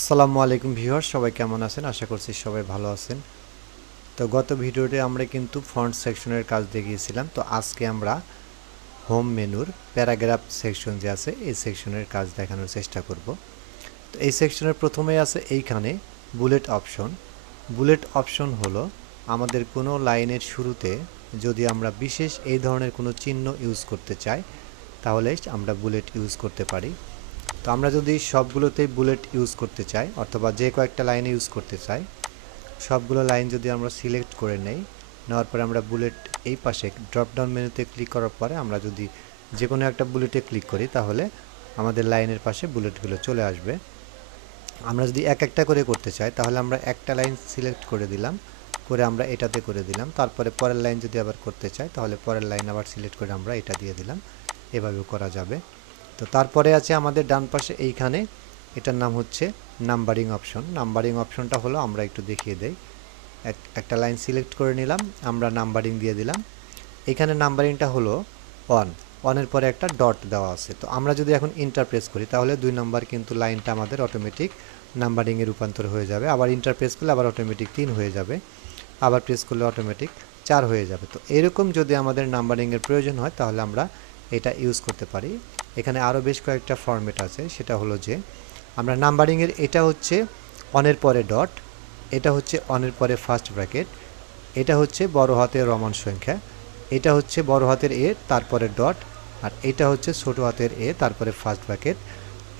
আসসালামু আলাইকুম ভিউয়ার সবাই কেমন আছেন? আশা করছি সবাই ভালো আছেন। তো গত ভিডিওতে আমরা কিন্তু ফ্রন্ট সেকশনের কাজ দেখিয়েছিলাম। তো আজকে আমরা হোম মেনুর প্যারাগ্রাফ সেকশন যে আছে, এই সেকশনের কাজ দেখানোর চেষ্টা করব। তো এই সেকশনের প্রথমে আছে এইখানে বুলেট অপশন। বুলেট অপশন হলো আমাদের কোনো লাইনের শুরুতে যদি আমরা বিশেষ এই ধরনের কোনো চিহ্ন ইউজ করতে চাই, তাহলে আমরা বুলেট ইউজ করতে পারি। তো আমরা যদি সবগুলোতেই বুলেট ইউজ করতে চাই, অথবা যে কয়েকটা লাইনে ইউজ করতে চাই, সবগুলো লাইন যদি আমরা সিলেক্ট করে নেই, নেওয়ার পরে আমরা বুলেট এই পাশে ড্রপ ডাউন মেনুতে ক্লিক করার পরে আমরা যদি যে কোনো একটা বুলেটে ক্লিক করি, তাহলে আমাদের লাইনের পাশে বুলেটগুলো চলে আসবে। আমরা যদি এক একটা করে করতে চাই, তাহলে আমরা একটা লাইন সিলেক্ট করে দিলাম, করে আমরা এটাতে করে দিলাম। তারপরে পরের লাইন যদি আবার করতে চাই, তাহলে পরের লাইন আবার সিলেক্ট করে আমরা এটা দিয়ে দিলাম। এভাবেও করা যাবে। তো তারপরে আছে আমাদের ডান পাশে এইখানে, এটার নাম হচ্ছে নাম্বারিং অপশন নাম্বারিং অপশনটা হলো আমরা একটু দেখিয়ে দেই। এক- একটা লাইন সিলেক্ট করে নিলাম, আমরা নাম্বারিং দিয়ে দিলাম। এখানে নাম্বারিংটা হলো ওয়ান ওয়ানের পরে একটা ডট দেওয়া আছে। তো আমরা যদি এখন ইন্টারপ্রেস করি, তাহলে দুই নাম্বার কিন্তু লাইনটা আমাদের অটোমেটিক নাম্বারিংয়ে রূপান্তর হয়ে যাবে। আবার ইন্টারপ্রেস করলে আবার অটোমেটিক তিন হয়ে যাবে। আবার প্রেস করলে অটোমেটিক চার হয়ে যাবে। তো এরকম যদি আমাদের নাম্বারিংয়ের প্রয়োজন হয়, তাহলে আমরা এটা ইউজ করতে পারি। এখানে আরও বেশ কয়েকটা ফরম্যাট আছে, সেটা হলো যে, আমরা নাম্বারিংয়ের এটা হচ্ছে অনের পরে ডট এটা হচ্ছে অনের পরে ফার্স্ট ব্র্যাকেট এটা হচ্ছে বড় হাতের রমান সংখ্যা, এটা হচ্ছে বড় হাতের এ, তারপরে ডট আর এটা হচ্ছে ছোট হাতের এ, তারপরে ফার্স্ট ব্র্যাকেট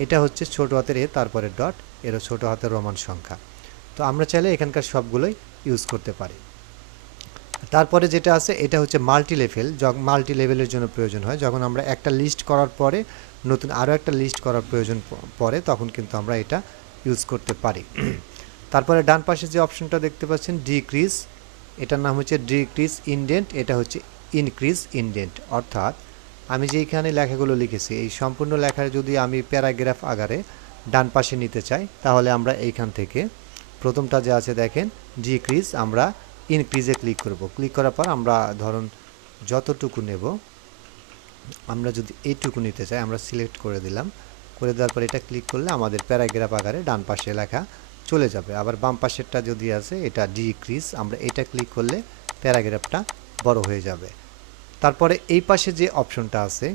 এটা হচ্ছে ছোট হাতের এ, তারপরে ডট এরও ছোট হাতের রমান সংখ্যা। তো আমরা চাইলে এখানকার সবগুলোই ইউজ করতে পারি। তারপরে যেটা আছে, এটা হচ্ছে মাল্টি লেভেল মাল্টি লেভেলের জন্য প্রয়োজন হয়, যখন আমরা একটা লিস্ট করার পরে, নতুন আরও একটা লিস্ট করার প্রয়োজন পড়ে তখন কিন্তু আমরা এটা ইউজ করতে পারি। তারপরে ডান পাশে যে অপশনটা দেখতে পাচ্ছেন ডিক্রিজ এটার নাম হচ্ছে ডিক্রিজ ইনডেন্ট এটা হচ্ছে ইনক্রিজ ইনডেন্ট অর্থাৎ, আমি যে এখানে লেখাগুলো লিখেছি, এই সম্পূর্ণ লেখার যদি আমি প্যারাগ্রাফ আকারে ডান পাশে নিতে চাই, তাহলে আমরা এইখান থেকে প্রথমটা যে আছে দেখেন ডিক্রিজ আমরা ইনক্রিজে ক্লিক করব। ক্লিক করার পর আমরা ধরুন যতটুকু নেব, আমরা যদি এইটুকু নিতে চাই, আমরা সিলেক্ট করে দিলাম। করে দেওয়ার পর এটা ক্লিক করলে আমাদের প্যারাগ্রাফ আকারে ডান পাশে লেখা চলে যাবে। আবার বাম পাশেরটা যদি আছে, এটা ডিক্রিজ আমরা এটা ক্লিক করলে প্যারাগ্রাফটা বড় হয়ে যাবে। তারপরে এই পাশে যে অপশনটা আছে,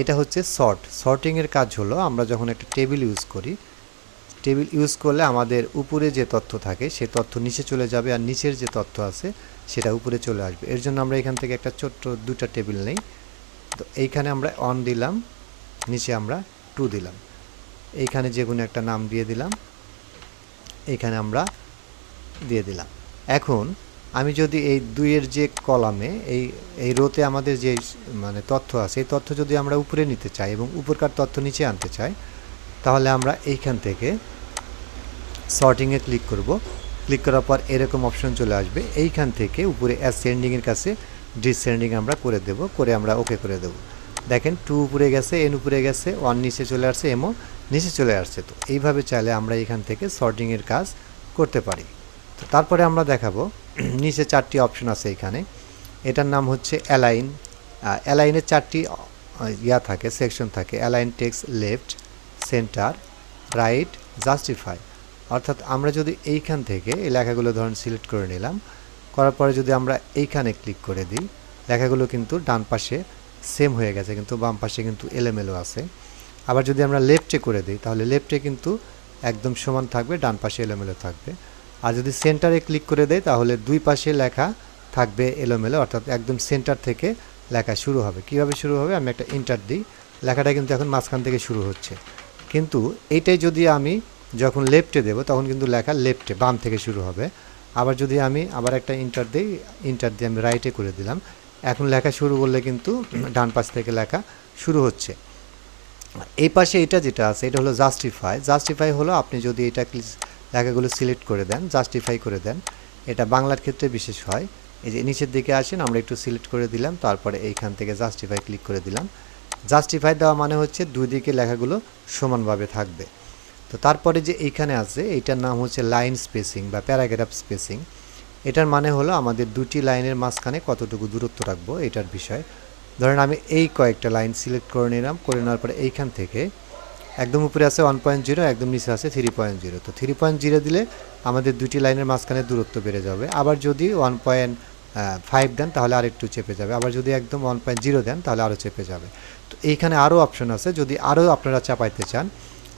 এটা হচ্ছে শর্ট শর্টিংয়ের কাজ হলো, আমরা যখন একটা টেবিল ইউজ করি টেবিল ইউজ করলে আমাদের উপরে যে তথ্য থাকে, সে তথ্য নিচে চলে যাবে আর নিচের যে তথ্য আছে, সেটা উপরে চলে আসবে। এর জন্য আমরা এখান থেকে একটা ছোট্ট দুটা টেবিল নেই। তো এইখানে আমরা অন দিলাম, নিচে আমরা টু দিলাম। এইখানে যে কোনো একটা নাম দিয়ে দিলাম এইখানে আমরা দিয়ে দিলাম। এখন আমি যদি এই দুইয়ের যে কলামে, এই এই রোতে আমাদের যে মানে তথ্য আছে, এই তথ্য যদি আমরা উপরে নিতে চাই এবং উপরকার তথ্য নিচে আনতে চাই, তাহলে আমরা এইখান থেকে সর্টিংয়ে ক্লিক করব। ক্লিক করার পর এরকম অপশন চলে আসবে। এইখান থেকে উপরে অ্যাসেন্ডিংয়ের কাছে ডিসেন্ডিং আমরা করে দেব। করে আমরা ওকে করে দেব। দেখেন টু উপরে গেছে এন উপরে গেছে ওয়ান নিচে চলে আসছে এমও নিচে চলে আসছে। তো এইভাবে চাইলে আমরা এখান থেকে সর্টিংয়ের কাজ করতে পারি। তো তারপরে আমরা দেখাবো। নিচে চারটি অপশন আছে এখানে। এটার নাম হচ্ছে অ্যালাইন অ্যালাইনের চারটি ইয়া থাকে সেকশন থাকে। Align text left centre right justify অর্থাৎ আমরা যদি এইখান থেকে এই লেখাগুলো ধরুন সিলেক্ট করে নিলাম, করার পরে যদি আমরা এইখানে ক্লিক করে দিই, লেখাগুলো কিন্তু ডান পাশে সেম হয়ে গেছে, কিন্তু বাম পাশে কিন্তু এলোমেলো আছে। আবার যদি আমরা লেফটে করে দিই, তাহলে লেফটে কিন্তু একদম সমান থাকবে, ডান পাশে এলোমেলো থাকবে। আর যদি সেন্টারে ক্লিক করে দেয় তাহলে দুই পাশে লেখা থাকবে এলোমেলো, অর্থাৎ একদম সেন্টার থেকে লেখা শুরু হবে। কীভাবে শুরু হবে? আমি একটা ইন্টার দিই। লেখাটা কিন্তু এখন মাঝখান থেকে শুরু হচ্ছে। কিন্তু এইটাই যদি আমি যখন লেফটে দেব, তখন কিন্তু লেখা লেফটে, বাম থেকে শুরু হবে। আবার যদি আমি আবার একটা ইন্টার দিই ইন্টার দিয়ে আমি রাইটে করে দিলাম। এখন লেখা শুরু করলে কিন্তু ডান পাশ থেকে লেখা শুরু হচ্ছে। এই পাশে এটা যেটা আছে, এটা হলো জাস্টিফাই জাস্টিফাই হলো আপনি যদি এটা লেখাগুলো সিলেক্ট করে দেন জাস্টিফাই করে দেন, এটা বাংলার ক্ষেত্রে বিশেষ হয়। এই যে নিচের দিকে আসেন, আমরা একটু সিলেক্ট করে দিলাম, তারপরে এইখান থেকে জাস্টিফাই ক্লিক করে দিলাম। জাস্টিফাই দেওয়া মানে হচ্ছে দুই দিকে লেখাগুলো সমানভাবে থাকবে। তো তারপরে যে এইখানে আছে, এইটার নাম হচ্ছে লাইন স্পেসিং বা প্যারাগ্রাফ স্পেসিং। এটার মানে হলো আমাদের দুটি লাইনের মাঝখানে কতটুকু দূরত্ব রাখব এটার বিষয়। ধরেন আমি এই কয়েকটা লাইন সিলেক্ট করে নিলাম, করে নেওয়ার পরে এইখান থেকে একদম উপরে আছে ওয়ান পয়েন্ট জিরো, একদম নিচে আছে থ্রি পয়েন্ট জিরো। তো থ্রি পয়েন্ট জিরো দিলে আমাদের দুটি লাইনের মাঝখানে দূরত্ব বেড়ে যাবে। আবার যদি ওয়ান পয়েন্ট ফাইভ দেন তাহলে আরেকটু চেপে যাবে। আবার যদি একদম ওয়ান পয়েন্ট জিরো দেন তাহলে আরও চেপে যাবে। তো এইখানে আরও অপশন আছে। যদি আরও আপনারা চাপাইতে চান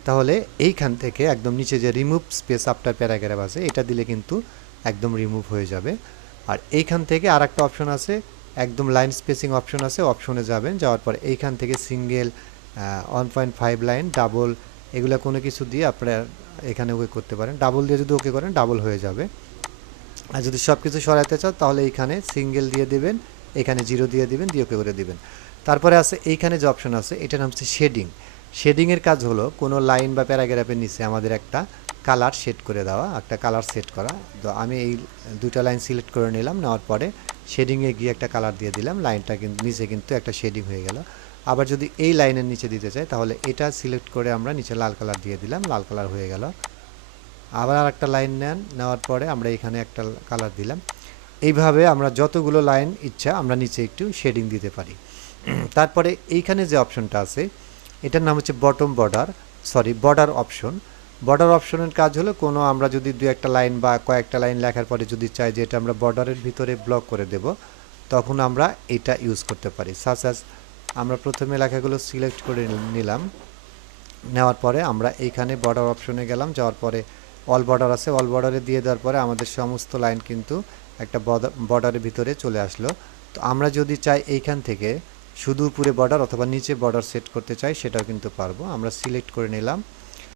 তাহলে এইখান থেকে একদম নিচে যে রিমুভ স্পেস আফটার প্যারাগ্রাফ আছে, এটা দিলে কিন্তু একদম রিমুভ হয়ে যাবে। আর এইখান থেকে আর একটা অপশন আছে, একদম লাইন স্পেসিং অপশন আছে অপশনে যাবেন, যাওয়ার পর এইখান থেকে single one point five line double এগুলো কোনো কিছু দিয়ে আপনারা এখানে ওকে করতে পারেন। ডাবল দিয়ে যদি ওকে করেন ডাবল হয়ে যাবে। আর যদি সব কিছু সরাইতে চাও, তাহলে এইখানে সিঙ্গেল দিয়ে দেবেন, এখানে জিরো দিয়ে দিবেন, দিয়ে ওকে করে দিবেন। তারপরে আছে, এইখানে যে অপশন আছে, এটার নাম হচ্ছে শেডিং শেডিংয়ের কাজ হলো কোনো লাইন বা প্যারাগ্রাফের নিচে আমাদের একটা কালার সেট করে দেওয়া, একটা কালার সেট করা। তো আমি এই দুটা লাইন সিলেক্ট করে নিলাম, নেওয়ার পরে শেডিংয়ে গিয়ে একটা কালার দিয়ে দিলাম, লাইনটা কিন্তু নিচে কিন্তু একটা শেডিং হয়ে গেল। আবার যদি এই লাইনের নিচে দিতে চাই, তাহলে এটা সিলেক্ট করে আমরা নিচে লাল কালার দিয়ে দিলাম, লাল কালার হয়ে গেল। আবার আর একটা লাইন নেন, নেওয়ার পরে আমরা এখানে একটা কালার দিলাম। এইভাবে আমরা যতগুলো লাইন ইচ্ছা আমরা নিচে একটু শেডিং দিতে পারি। তারপরে এইখানে যে অপশনটা আছে এটার নাম হচ্ছে bottom border sorry border option border অপশনের কাজ হলো কোনো আমরা যদি দু একটা লাইন বা কয়েকটা লাইন লেখার পরে যদি চাই যে এটা আমরা বর্ডারের ভিতরে ব্লক করে দেব, তখন আমরা এটা ইউজ করতে পারি। সাচ অ্যাজ আমরা প্রথমে লেখাগুলো সিলেক্ট করে নিলাম, নেওয়ার পরে আমরা এইখানে বর্ডার অপশনে গেলাম, যাওয়ার পরে অল বর্ডার আছে অল বর্ডারে দিয়ে দেওয়ার পরে আমাদের সমস্ত লাইন কিন্তু একটা বর্ডারের ভিতরে চলে আসলো। তো আমরা যদি চাই এইখান থেকে শুধু উপরে বর্ডার অথবা নিচে বর্ডার সেট করতে চাই, সেটাও কিন্তু পারব। আমরা সিলেক্ট করে নিলাম।